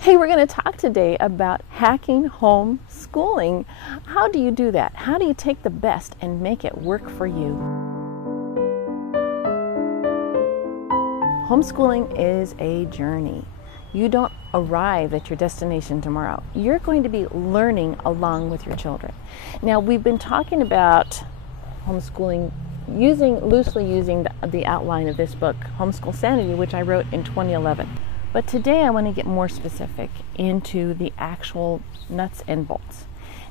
Hey, we're going to talk today about hacking homeschooling. How do you do that? How do you take the best and make it work for you? Homeschooling is a journey. You don't arrive at your destination tomorrow. You're going to be learning along with your children. Now, we've been talking about homeschooling loosely using the outline of this book, Homeschool Sanity, which I wrote in 2011. But today I want to get more specific into the actual nuts and bolts.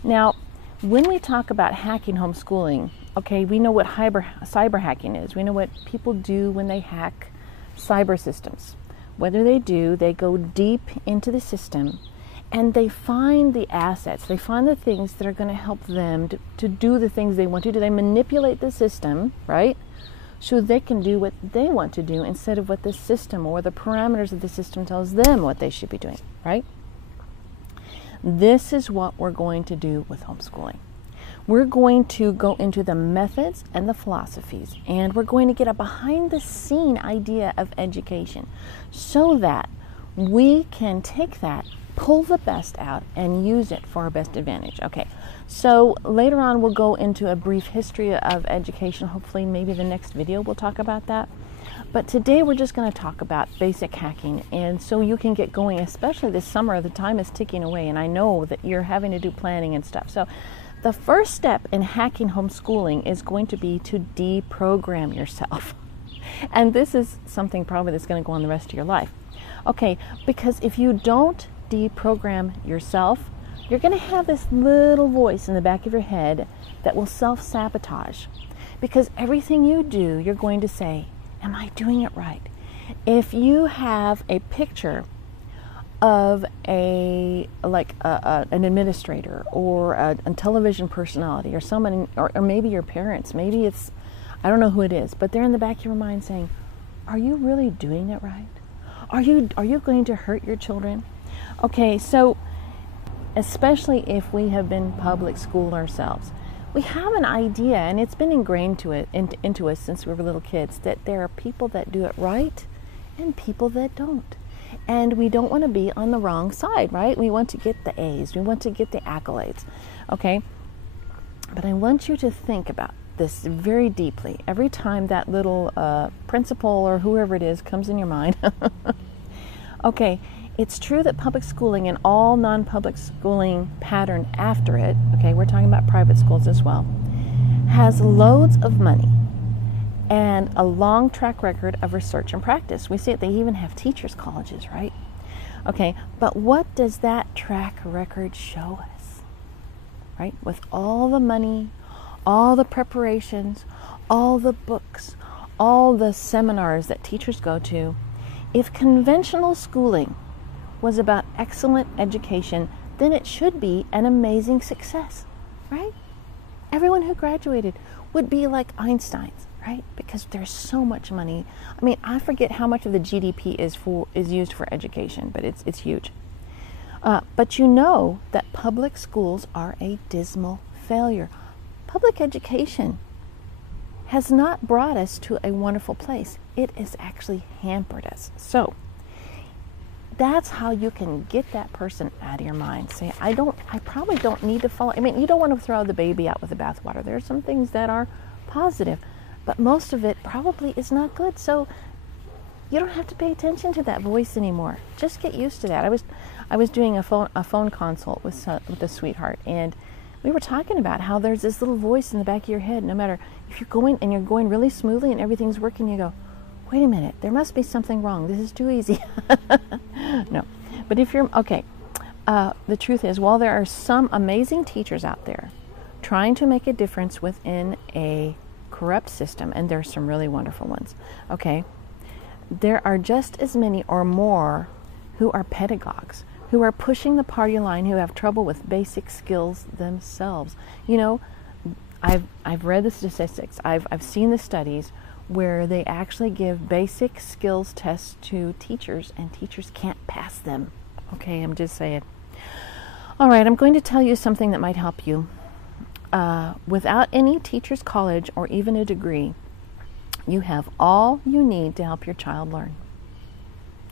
Now, when we talk about hacking homeschooling, okay, we know what cyber hacking is. We know what people do when they hack cyber systems. Whether they go deep into the system and they find the assets, they find the things that are going to help them to do the things they want to do. They manipulate the system, right? So they can do what they want to do instead of what the system or the parameters of the system tells them what they should be doing, right? This is what we're going to do with homeschooling. We're going to go into the methods and the philosophies, and we're going to get a behind-the-scene idea of education so that we can take that, pull the best out, and use it for our best advantage. Okay, so later on we'll go into a brief history of education. Hopefully maybe the next video we'll talk about that. But today we're just going to talk about basic hacking, and so you can get going, especially this summer. The time is ticking away, and I know that you're having to do planning and stuff. So the first step in hacking homeschooling is going to be to deprogram yourself. And this is something probably that's going to go on the rest of your life. Okay, because if you don't deprogram yourself, you're going to have this little voice in the back of your head that will self-sabotage. Because everything you do, you're going to say, am I doing it right? If you have a picture of an administrator or a television personality or someone, or maybe your parents, maybe it's, I don't know who it is, but they're in the back of your mind saying, are you really doing it right? Are you going to hurt your children? Okay, so especially if we have been public school ourselves, we have an idea, and it's been ingrained into us since we were little kids, that there are people that do it right and people that don't. And we don't want to be on the wrong side, right? We want to get the A's. We want to get the accolades, okay? But I want you to think about this very deeply. Every time that little principal or whoever it is comes in your mind, okay, it's true that public schooling and all non-public schooling pattern after it, okay, we're talking about private schools as well, has loads of money and a long track record of research and practice. We see it, they even have teachers' colleges, right? Okay, but what does that track record show us, right? With all the money, all the preparations, all the books, all the seminars that teachers go to, if conventional schooling was about excellent education, then it should be an amazing success, right? Everyone who graduated would be like Einstein's, right? Because there's so much money. I mean, I forget how much of the GDP is used for education, but it's huge. But you know that public schools are a dismal failure. Public education has not brought us to a wonderful place. It has actually hampered us. So that's how you can get that person out of your mind. Say, I probably don't need to follow. I mean, you don't want to throw the baby out with the bathwater. There are some things that are positive, but most of it probably is not good. So you don't have to pay attention to that voice anymore. Just get used to that. I was doing a phone consult with a sweetheart, and we were talking about how there's this little voice in the back of your head. No matter if you're going really smoothly and everything's working, you go, wait a minute, there must be something wrong. This is too easy. No, but if you're, okay, the truth is, while there are some amazing teachers out there trying to make a difference within a corrupt system, and there are some really wonderful ones, okay, there are just as many or more who are pedagogues, who are pushing the party line, who have trouble with basic skills themselves. You know, I've read the statistics, I've seen the studies where they actually give basic skills tests to teachers, and teachers can't pass them. Okay, I'm just saying. All right, I'm going to tell you something that might help you. Without any teacher's college or even a degree, you have all you need to help your child learn.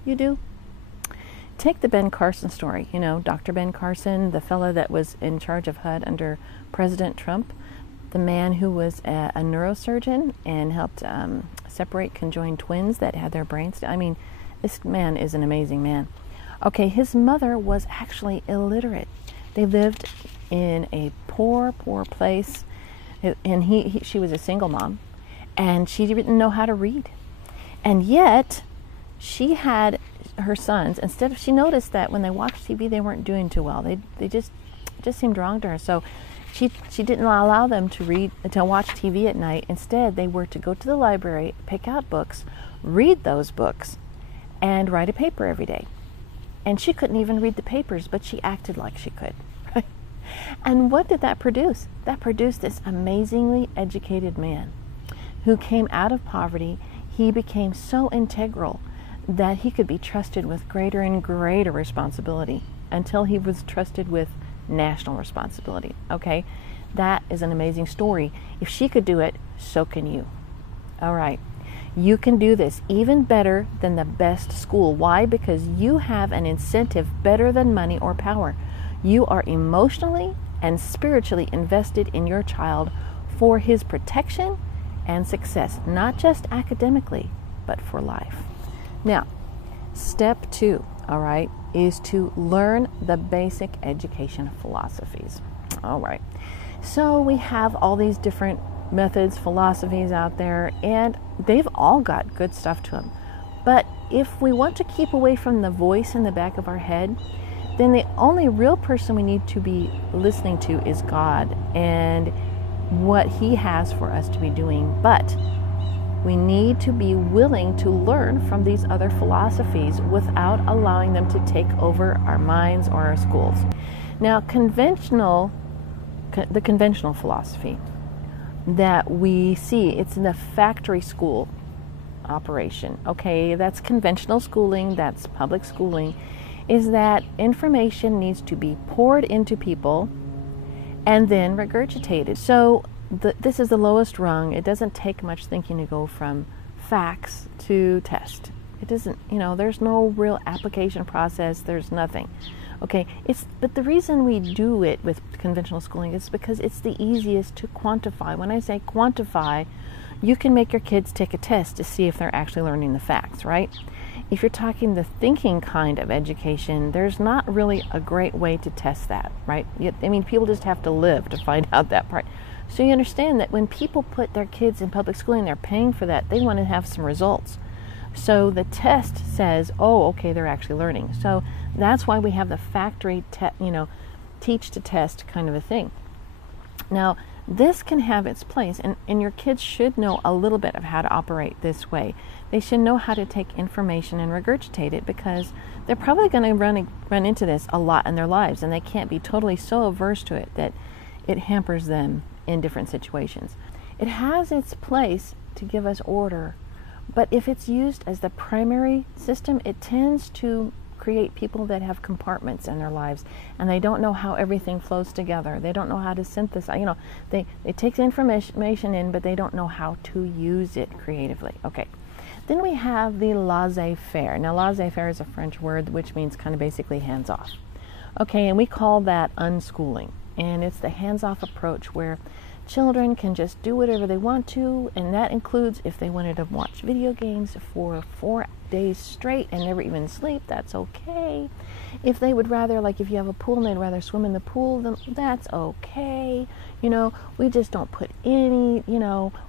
You do. take the Ben Carson story, you know, Dr. Ben Carson, the fellow that was in charge of HUD under President Trump, the man who was a neurosurgeon and helped separate conjoined twins that had their brains. I mean, this man is an amazing man. Okay, his mother was actually illiterate. They lived in a poor place, and she was a single mom, and she didn't know how to read. And yet, she had her sons, she noticed that when they watched TV, they weren't doing too well. They just seemed wrong to her. So she didn't allow them to watch TV at night. Instead, they were to go to the library, pick out books, read those books, and write a paper every day. And she couldn't even read the papers, but she acted like she could. Right? And what did that produce? That produced this amazingly educated man who came out of poverty. He became so integral that he could be trusted with greater and greater responsibility until he was trusted with national responsibility. Okay, that is an amazing story. If she could do it, so can you. All right, you can do this even better than the best school. Why? Because you have an incentive better than money or power. You are emotionally and spiritually invested in your child for his protection and success, not just academically, but for life. Now, step 2, all right, is to learn the basic education philosophies. All right, so we have all these different methods, philosophies out there, and they've all got good stuff to them. But if we want to keep away from the voice in the back of our head, then the only real person we need to be listening to is God and what He has for us to be doing. But we need to be willing to learn from these other philosophies without allowing them to take over our minds or our schools. Now, the conventional philosophy that we see, it's in the factory school operation. Okay, that's conventional schooling, that's public schooling, is that information needs to be poured into people and then regurgitated. So this is the lowest rung. It doesn't take much thinking to go from facts to test. It doesn't, there's no real application process. There's nothing. Okay, but the reason we do it with conventional schooling is because it's the easiest to quantify. When I say quantify, you can make your kids take a test to see if they're actually learning the facts, right? If you're talking the thinking kind of education, there's not really a great way to test that, right? I mean, people just have to live to find out that part. So you understand that when people put their kids in public schooling, they're paying for that. They want to have some results. So the test says, oh, okay, they're actually learning. So that's why we have the factory, teach to test kind of a thing. Now, this can have its place, and your kids should know a little bit of how to operate this way. They should know how to take information and regurgitate it, because they're probably going to run into this a lot in their lives, and they can't be totally so averse to it that it hampers them in different situations. It has its place to give us order, but if it's used as the primary system, it tends to create people that have compartments in their lives, and they don't know how everything flows together. They don't know how to synthesize. They take the information in, but they don't know how to use it creatively. Okay. Then we have the laissez faire. Now, laissez faire is a French word which means kind of basically hands off. Okay, and we call that unschooling. And it's the hands-off approach where children can just do whatever they want to, and that includes if they wanted to watch video games for 4 days straight and never even sleep, that's okay. If they would rather, like if you have a pool and they'd rather swim in the pool, then that's okay. We just don't put any,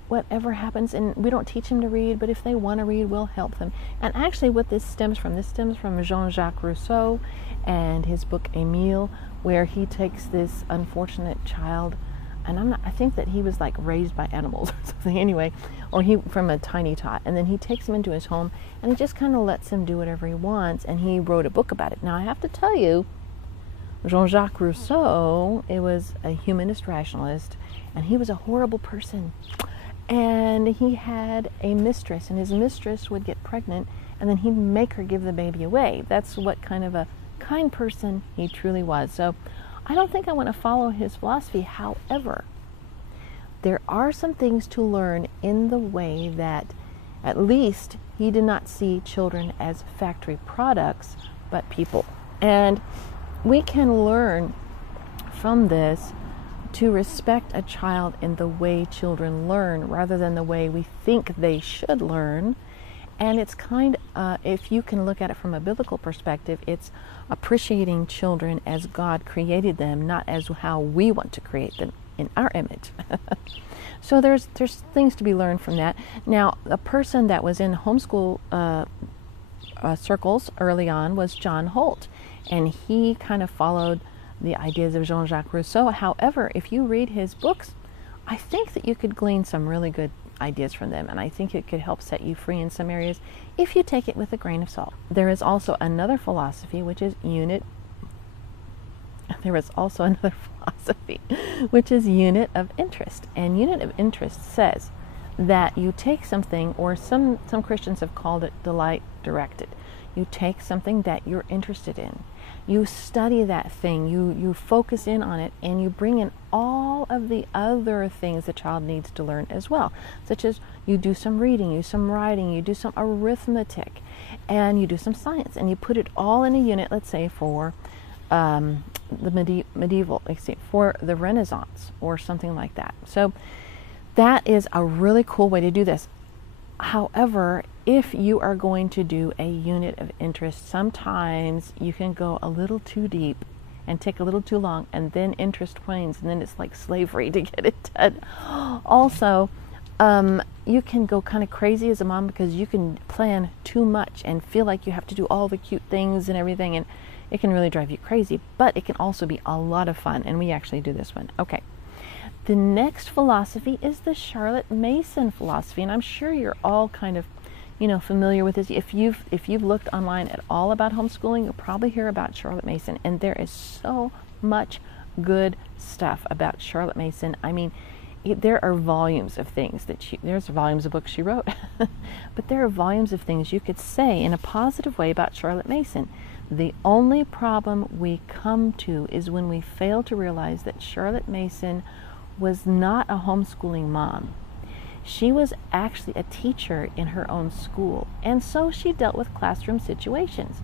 whatever happens, and we don't teach them to read, but if they want to read, we'll help them. And actually what this stems from Jean-Jacques Rousseau and his book Emile, where he takes this unfortunate child, and I think that he was like raised by animals or something anyway, or he from a tiny tot, and then he takes him into his home and he just kind of lets him do whatever he wants, and he wrote a book about it. Now I have to tell you, Jean-Jacques Rousseau, it was a humanist rationalist, and he was a horrible person, and he had a mistress, and his mistress would get pregnant and then he'd make her give the baby away. That's what kind of a kind person he truly was. So I don't think I want to follow his philosophy. However, there are some things to learn in the way that at least he did not see children as factory products, but people. And we can learn from this to respect a child in the way children learn rather than the way we think they should learn. And it's if you can look at it from a biblical perspective, it's appreciating children as God created them, not as how we want to create them in our image. So there's things to be learned from that. Now, a person that was in homeschool circles early on was John Holt, and he kind of followed the ideas of Jean-Jacques Rousseau. However, if you read his books, I think that you could glean some really good ideas from them, and I think it could help set you free in some areas if you take it with a grain of salt. There is also another philosophy, which is unit of interest. And unit of interest says that you take something, or some Christians have called it delight directed. You take something that you're interested in. You study that thing, you focus in on it, and you bring in all of the other things the child needs to learn as well, such as you do some reading, you do some writing, you do some arithmetic, and you do some science, and you put it all in a unit, let's say for the medieval, for the Renaissance or something like that. So that is a really cool way to do this. However, if you are going to do a unit of interest, sometimes you can go a little too deep and take a little too long, and then interest wanes, and then it's like slavery to get it done. Also, you can go kind of crazy as a mom because you can plan too much and feel like you have to do all the cute things and everything, and it can really drive you crazy, but it can also be a lot of fun, and we actually do this one. Okay. The next philosophy is the Charlotte Mason philosophy, and I'm sure you're all kind of, familiar with this. If you've looked online at all about homeschooling, you'll probably hear about Charlotte Mason, and there is so much good stuff about Charlotte Mason. I mean, there are volumes of things there's volumes of books she wrote, but there are volumes of things you could say in a positive way about Charlotte Mason. The only problem we come to is when we fail to realize that Charlotte Mason was not a homeschooling mom. She was actually a teacher in her own school, and so she dealt with classroom situations.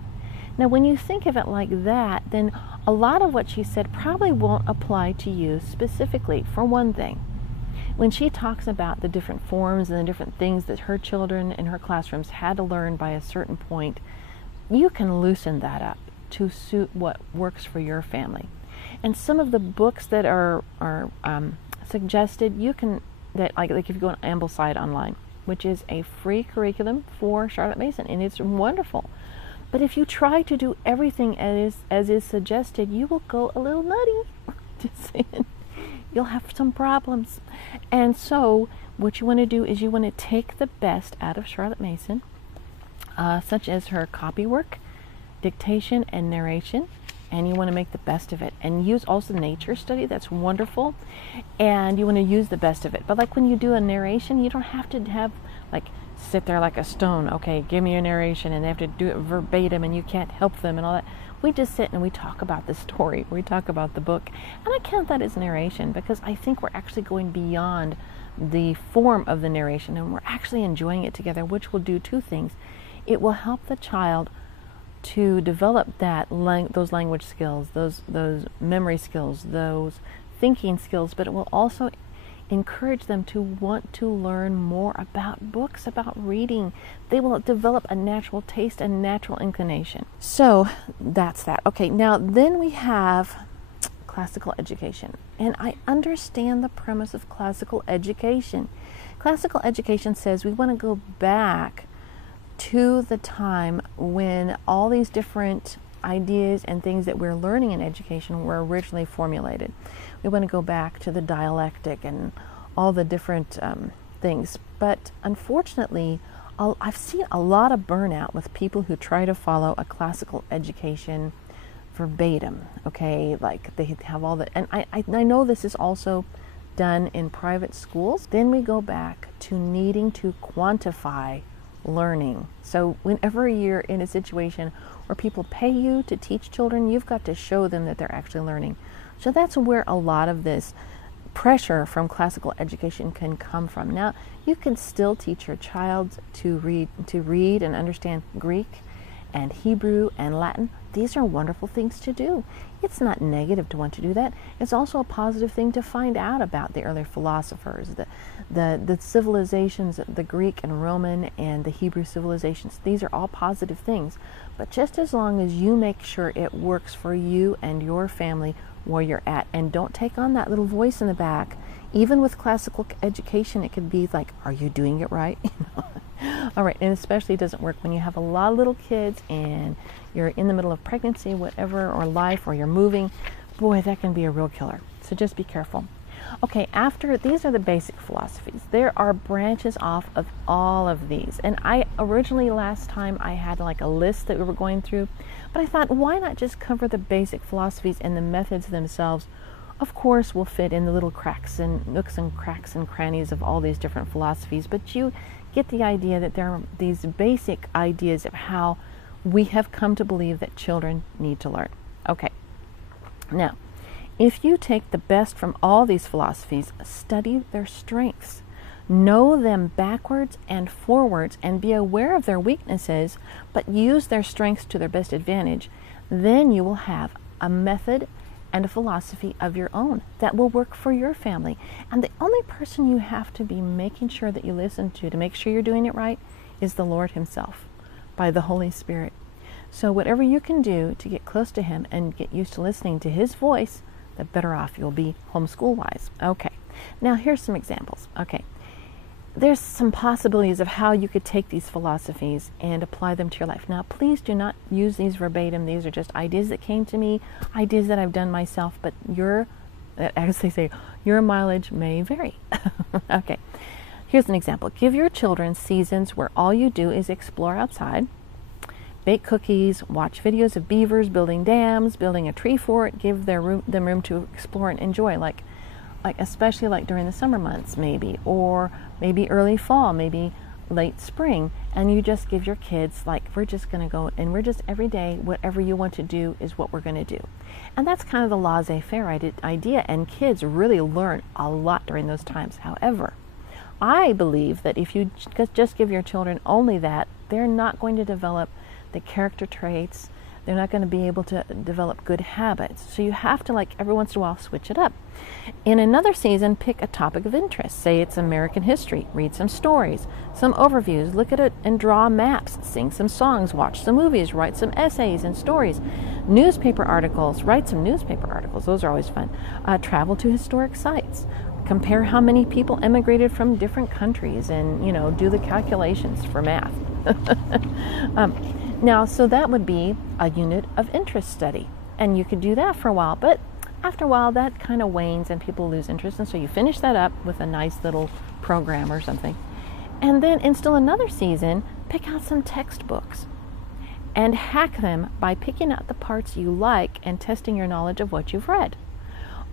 Now, when you think of it like that, then a lot of what she said probably won't apply to you specifically. For one thing, when she talks about the different forms and the different things that her children in her classrooms had to learn by a certain point, you can loosen that up to suit what works for your family. And some of the books that are suggested, like if you go on Ambleside Online, which is a free curriculum for Charlotte Mason, and it's wonderful. But if you try to do everything as is suggested, you will go a little nutty. Just saying. You'll have some problems. And so what you want to do is you want to take the best out of Charlotte Mason, such as her copywork, dictation, and narration, and you want to make the best of it. And use also nature study, that's wonderful, and you want to use the best of it. But like when you do a narration, you don't have to sit there like a stone, okay, give me your narration, and they have to do it verbatim, and you can't help them and all that. We just sit and we talk about the story, we talk about the book, and I count that as narration because I think we're actually going beyond the form of the narration, and we're actually enjoying it together, which will do two things. It will help the child to develop those language skills, those memory skills, those thinking skills, but it will also encourage them to want to learn more about books, about reading. They will develop a natural taste and natural inclination. So that's that. Okay, now then we have classical education. And I understand the premise of classical education. Classical education says we want to go back to the time when all these different ideas and things that we're learning in education were originally formulated. We want to go back to the dialectic and all the different things. But unfortunately, I've seen a lot of burnout with people who try to follow a classical education verbatim, okay? Like they have all the, and I know this is also done in private schools. Then we go back to needing to quantify learning. So whenever you're in a situation where people pay you to teach children, you've got to show them that they're actually learning. So that's where a lot of this pressure from classical education can come from. Now, you can still teach your child to read and understand Greek and Hebrew and Latin these are wonderful things to do. It's not negative to want to do that. It's also a positive thing to find out about the early philosophers, the civilizations, the Greek and Roman and the Hebrew civilizations. These are all positive things. But just as long as you make sure it works for you and your family where you're at, and don't take on that little voice in the back. Even with classical education, it could be like, are you doing it right? All right, and especially it doesn't work when you have a lot of little kids and you're in the middle of pregnancy, whatever, or life, or you're moving. Boy, that can be a real killer. So just be careful. Okay, these are the basic philosophies. There are branches off of all of these. And I originally, last time, I had like a list that we were going through. But I thought, why not just cover the basic philosophies, and the methods themselves, of course, will fit in the little cracks and nooks and cracks and crannies of all these different philosophies. But you get the idea that there are these basic ideas of how we have come to believe that children need to learn. Okay, now, if you take the best from all these philosophies, study their strengths, know them backwards and forwards, and be aware of their weaknesses, but use their strengths to their best advantage, then you will have a method and a philosophy of your own that will work for your family. And the only person you have to be making sure that you listen to make sure you're doing it right is the Lord Himself, by the Holy Spirit. So whatever you can do to get close to Him and get used to listening to His voice, the better off you'll be homeschool-wise. Okay, now here's some examples. Okay, there's some possibilities of how you could take these philosophies and apply them to your life. Now, please do not use these verbatim. These are just ideas that came to me, ideas that I've done myself, but as they say, your mileage may vary. Okay, here's an example. Give your children seasons where all you do is explore outside, bake cookies, watch videos of beavers building dams, building a tree fort. Give them room to explore and enjoy, like especially like during the summer months, maybe, or maybe early fall, maybe late spring. And you just give your kids, like, we're just going to go, and we're just every day, whatever you want to do is what we're going to do. And that's kind of the laissez faire idea, and kids really learn a lot during those times. However, I believe that if you just give your children only that, they're not going to develop the character traits. They're not going to be able to develop good habits. So you have to, like, every once in a while, switch it up. In another season, pick a topic of interest. Say it's American history. Read some stories, some overviews, look at it and draw maps, sing some songs, watch some movies, write some essays and stories, newspaper articles, write some newspaper articles. Those are always fun. Travel to historic sites. Compare how many people immigrated from different countries, and, do the calculations for math. Now, so that would be a unit of interest study, and you could do that for a while, but after a while that kind of wanes and people lose interest, and so you finish that up with a nice little program or something. And then in still another season, pick out some textbooks and hack them by picking out the parts you like and testing your knowledge of what you've read.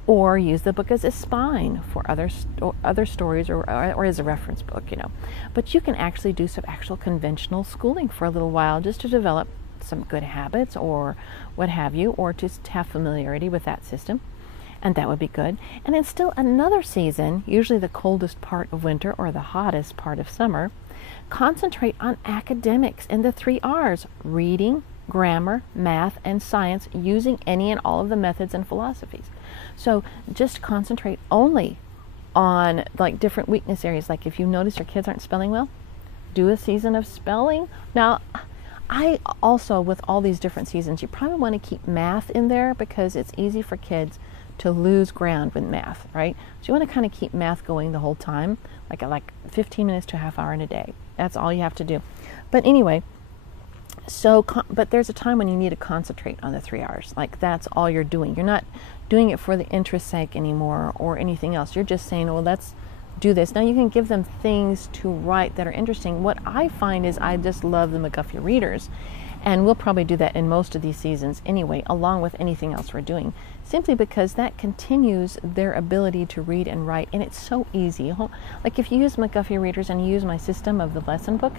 Or use the book as a spine for other stories, or as a reference book, But you can actually do some actual conventional schooling for a little while, just to develop some good habits or what have you, or just have familiarity with that system. And that would be good. And in still another season, usually the coldest part of winter or the hottest part of summer, concentrate on academics and the 3 R's: reading, grammar, math, and science, using any and all of the methods and philosophies. So just concentrate only on, like, different weakness areas. Like if you notice your kids aren't spelling well, do a season of spelling. Now, I also, with all these different seasons, you probably want to keep math in there because it's easy for kids to lose ground with math, right? So you want to kind of keep math going the whole time, like 15 minutes to a half hour in a day. That's all you have to do. But anyway, but there's a time when you need to concentrate on the 3 R's. Like, that's all you're doing. You're not doing it for the interest's sake anymore or anything else. You're just saying, well, let's do this. Now you can give them things to write that are interesting. What I find is I just love the McGuffey readers. And we'll probably do that in most of these seasons anyway, along with anything else we're doing, simply because that continues their ability to read and write. And it's so easy. Like if you use McGuffey readers and you use my system of the lesson book,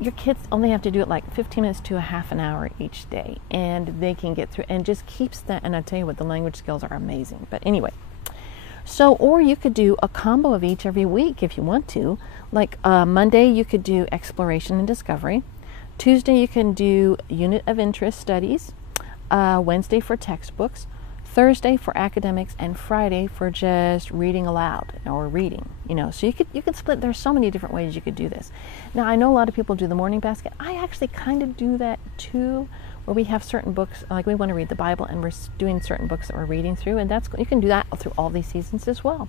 your kids only have to do it like 15 minutes to a half an hour each day, and they can get through, and just keeps that. And I tell you what, the language skills are amazing. But anyway, or you could do a combo of each every week if you want to. Like Monday, you could do exploration and discovery. Tuesday, you can do unit of interest studies. Wednesday for textbooks, Thursday for academics, and Friday for just reading aloud or reading, so you could split. There's so many different ways you could do this. Now, I know a lot of people do the morning basket. I actually kind of do that too, where we have certain books, like we want to read the Bible and we're doing certain books that we're reading through, and you can do that through all these seasons as well.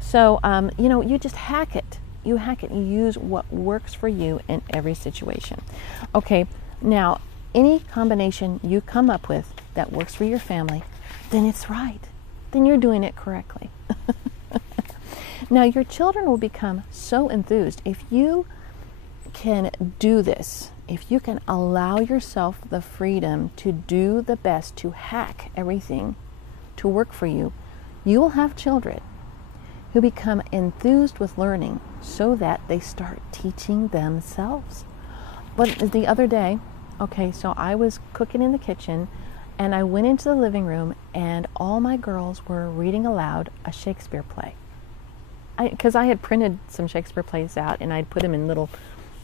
So, you just hack it. You hack it. You use what works for you in every situation. Okay, now, any combination you come up with that works for your family, then it's right. Then you're doing it correctly. Now, your children will become so enthused if you can do this, if you can allow yourself the freedom to do the best, to hack everything to work for you. You will have children who become enthused with learning so that they start teaching themselves. But the other day, so I was cooking in the kitchen, and I went into the living room, and all my girls were reading aloud a Shakespeare play. Because I had printed some Shakespeare plays out, and I'd put them in little,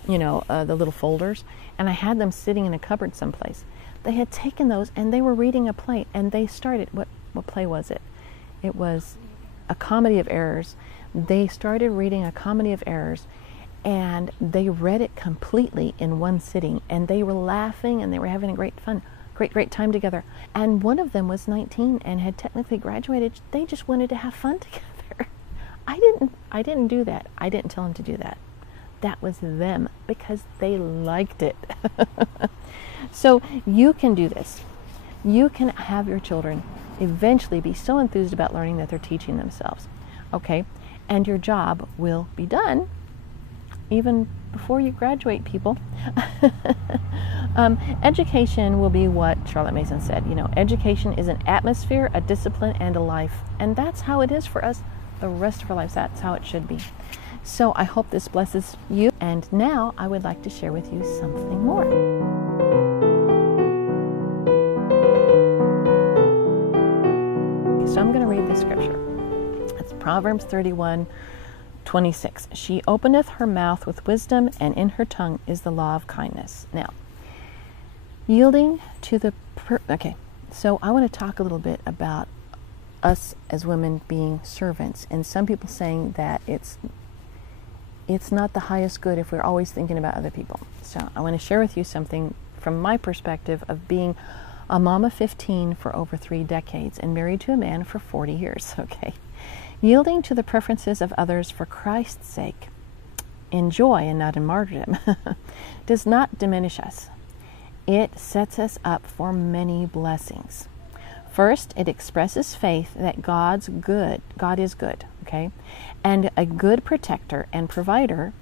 the little folders, and I had them sitting in a cupboard someplace. They had taken those, and they were reading a play, and they started, what play was it? It was A Comedy of Errors. They started reading A Comedy of Errors, and they read it completely in one sitting, and they were laughing, and they were having a great time together. And one of them was 19 and had technically graduated. They just wanted to have fun together. I didn't do that. I didn't tell them to do that. That was them, because they liked it. So you can do this. You can have your children eventually be so enthused about learning that they're teaching themselves. Okay? And your job will be done even before you graduate, people. Education will be what Charlotte Mason said. Education is an atmosphere, a discipline, and a life. And that's how it is for us the rest of our lives. That's how it should be. So I hope this blesses you. And now I would like to share with you something more. So I'm going to read this scripture. It's Proverbs 31:26. She openeth her mouth with wisdom, and in her tongue is the law of kindness. Now, yielding to the... so I want to talk a little bit about us as women being servants, and some people saying that it's not the highest good if we're always thinking about other people. So I want to share with you something from my perspective of being a mom of 15 for over 3 decades and married to a man for 40 years. Okay. Yielding to the preferences of others for Christ's sake, in joy and not in martyrdom, does not diminish us. It sets us up for many blessings. First, it expresses faith that God is good, okay, and a good protector and provider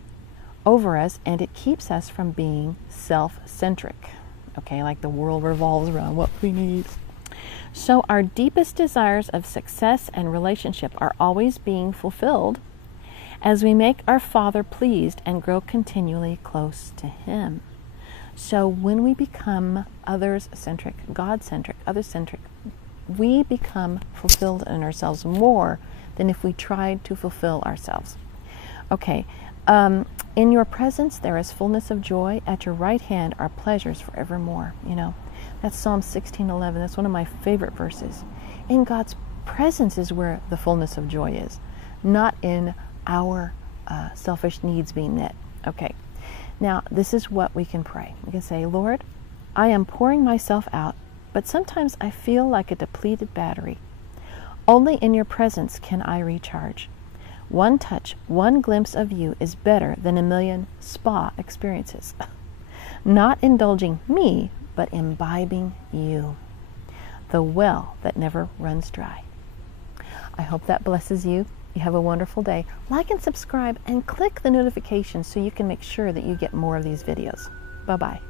over us, and it keeps us from being self-centric, okay, like the world revolves around what we need. So our deepest desires of success and relationship are always being fulfilled as we make our Father pleased and grow continually close to Him. So when we become others-centric, God-centric, other-centric, we become fulfilled in ourselves more than if we tried to fulfill ourselves. Okay, in your presence there is fullness of joy. At your right hand are pleasures forevermore. That's Psalm 16:11. That's one of my favorite verses. In God's presence is where the fullness of joy is, not in our selfish needs being met. Okay, now this is what we can pray. We can say, Lord, I am pouring myself out, but sometimes I feel like a depleted battery. Only in your presence can I recharge. One touch, one glimpse of you is better than a million spa experiences. Not indulging me, but imbibing you, the well that never runs dry. I hope that blesses you. You have a wonderful day. Like and subscribe and click the notifications so you can make sure that you get more of these videos. Bye-bye.